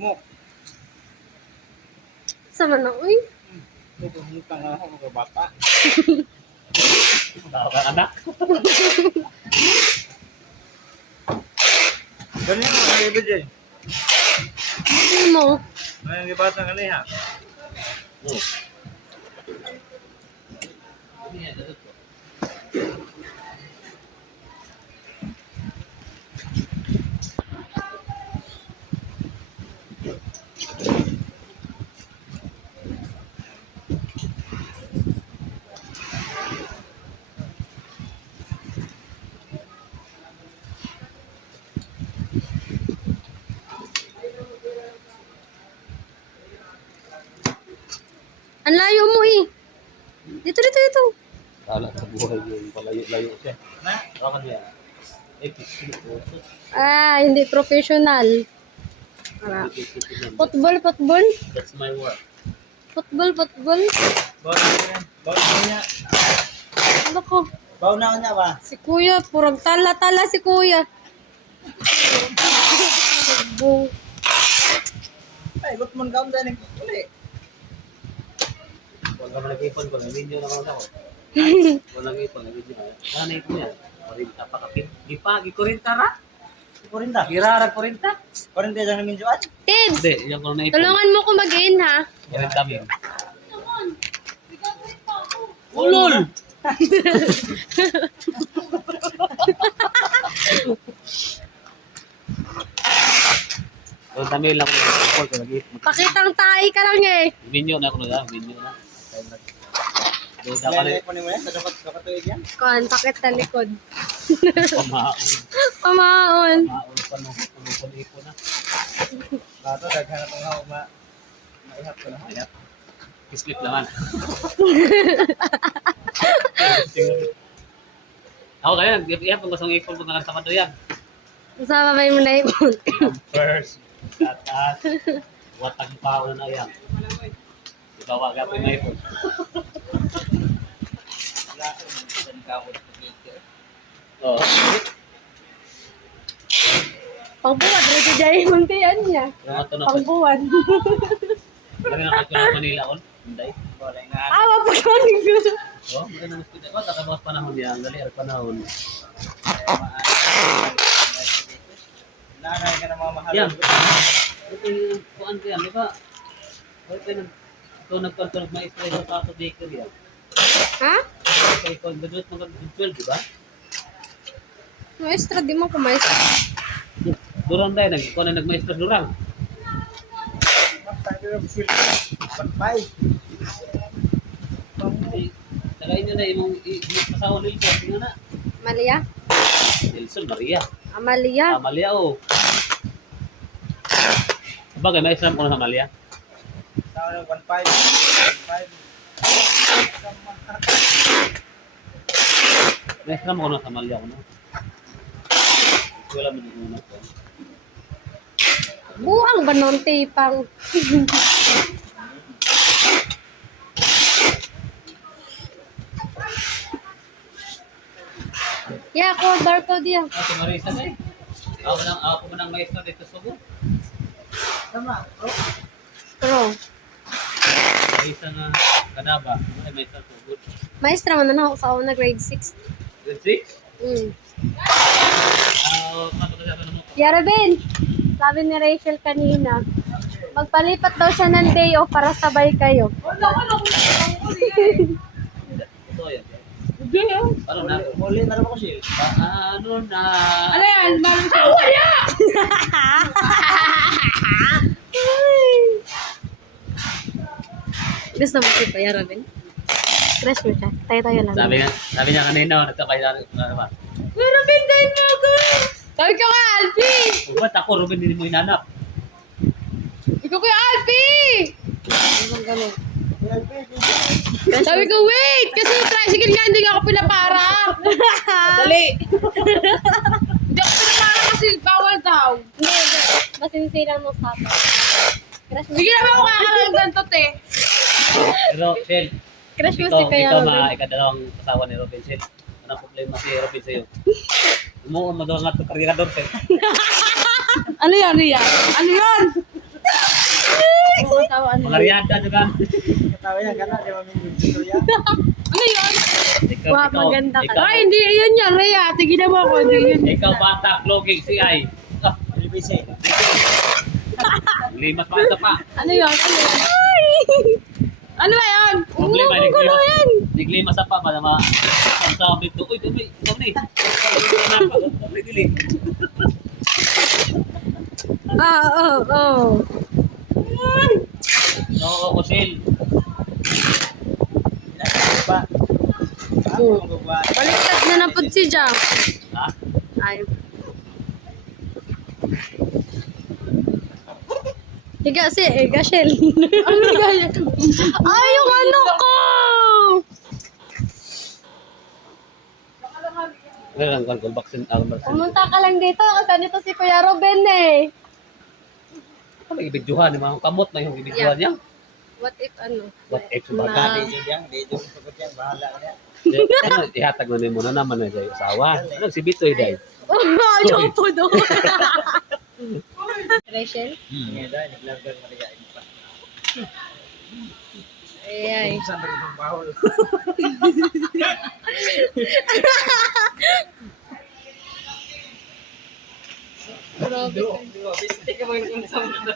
Mo. Sama na, uy. Pupunta nga ako mga bata. Tawag ka anak. Ganyan mo, ang ibig dyan. Ano mo? May bata ka niya. Oh. Ini ada tu. Ang layo mo eh. Dito. Kala sa buhay yung palayo-layo siya. Na? Kapan dia? Kilo po. Ah, hindi professional. Ah. Football. That's my work. Football. Bawa na niya. Bawa na niya. Ano ko? Bawa na niya ba? Si kuya, purang tala si kuya. Bong. Ay, gut man kaon dyan. Uli. Huwag ka malagipon ko. Video na ako. Walang ipon. Video na. Ano ipon yan? Korinta pa kapit. Di korinta ra? Kurinda. Kirarag korinta? Kurinda dyan namin dyan. Tibbs, Hindi. Yung ko na ipon. tulungan mo ko mag-in ha. Korinta mo yun. Ulol! Korinta mo yun lang ko nag-ipon. Pakitang tahi ka lang eh. Video na ako na. Video na. Doon ka Lele po ni mo yan. Dapat tuig yan. Kuan, pakit sa likod. pamaon. Pamaon. Pamaon pa no. Pamipon-ipon na. Bato, daghan na itong maihap ko na. Ayan. Kislip naman. Ako kaya, iyan kung gustong ipon kung nakasama to yan. Masama ba yung naipon? First, tatas, watang pao na yan. Ikaw wag ako na ipon. Wala ko naman kawod ko dito. Oo. Pangbuwan, ready dyan yung muntian niya. Yung ato na Pangbuwan. Lagi nakakita Manila on. Hindi. Wala nga. Awa po ko. Oh, may nang speed ako. Takabas panahon yan. Dali ang panahon. Nanay ka na mga mahal. Yan. Ito yung kuan ko yan, di ba? Ito nagkontrol maestro sa ato bakery yan. Ha? Kaya ikaw, graduate ng 12, di ba? Maestra, di mo ko maestra. Durang dahil, ikaw na nag-maestro durang. Patpay. Saka inyo na, yung pasawa nila, tingnan na. Amalia? Nelson, Maria. Amalia? Amalia, oh. Bagay, maestro ko na sa Amalia. Tao ng 1.5. Maestro mo ko na sa Amalia ko na. Wala mo yung una ko. Buang ba nun tipang? Yeah, code code yan. Si Marisa na eh. Ako mo ng maestro dito sa Subo. Tama, bro. Pero, Marisa na Kadaba. Ano ay maestro sa Subo? maestra mo na ako sa una grade 6. Grade 6? Mm. Paano ka sabi mo? Yarabin, sabi ni Rachel kanina, magpalipat daw siya ng day off para sabay kayo. Ito yan. Hindi ah. Paano na? Muli na naman ko siya. Paano na? Ano yan? Malang siya. Kuya! Gusto mo si Kuya Robin? Crush mo siya? Tayo lang. Sabi niya kanina, nagkabay na ba? Kuya Robin, dahil mo ako! Sabi ko kay Alfie! Ba't ako, Ruben, hindi mo inanap? Ikaw Kuya Alfie! Anong gano'n? Sabi ko, wait! Kasi yung tricycle nga hindi ako pinapara. Dali! Hindi ako pinapara kasi bawal daw. Hindi. Masinsilang mo sa atin. Sige naman ako kakalang ganito, te. Pero, Shell, Crush mo si Kuya ikaw Robin. ikadalawang kasawa ni Robin, Shell. Anong problema si Robin sa'yo? Umuon mo doon nga ito, kargador, Shell. Ano yan, Ria? Ano yan? Malaryada juga. Katawa yan, gana, di ba minyo yan? Ano yun? Ikaw, Wow, ikaw, maganda ka. ikaw, Ay, hindi yun yan, Rhea. Tignan mo ako, hindi yun. ikaw bata, loging si ay. Ah, LBC. limas pa ito pa. Ano yun? Ano yun? Ano ba yun? Problema, Ano gulo yan? Naglimas pa ba naman? Ang sabi ito, uy, dumi, dumi. Dili. Oo. Oo, Kusil. Ba? Saan mo magagawa? Baliktad na napod si Jam. Ha? Ay. Higa si Gashel. Ano gaya? Ay, yung ano ko! Ngayon, ang vaccine, Pumunta ka lang dito kasi nito si Kuya Ruben eh. Ano yung ibidyohan? Yung mga kamot na yung ibidyohan niya. What if ano? What if Na- baka? Baka di dyan, di dyan sagot yan, bahala ka yan. Ano, ihatag na mo na naman na yung asawa. Ano, si Bitoy dahil. Ayaw po doon. Rachel? Ngayon dahil, naglagar maligain pa. Ay. Kung saan rin yung bahol. Grabe. Di ba, bisita ka mga nagkong sa mga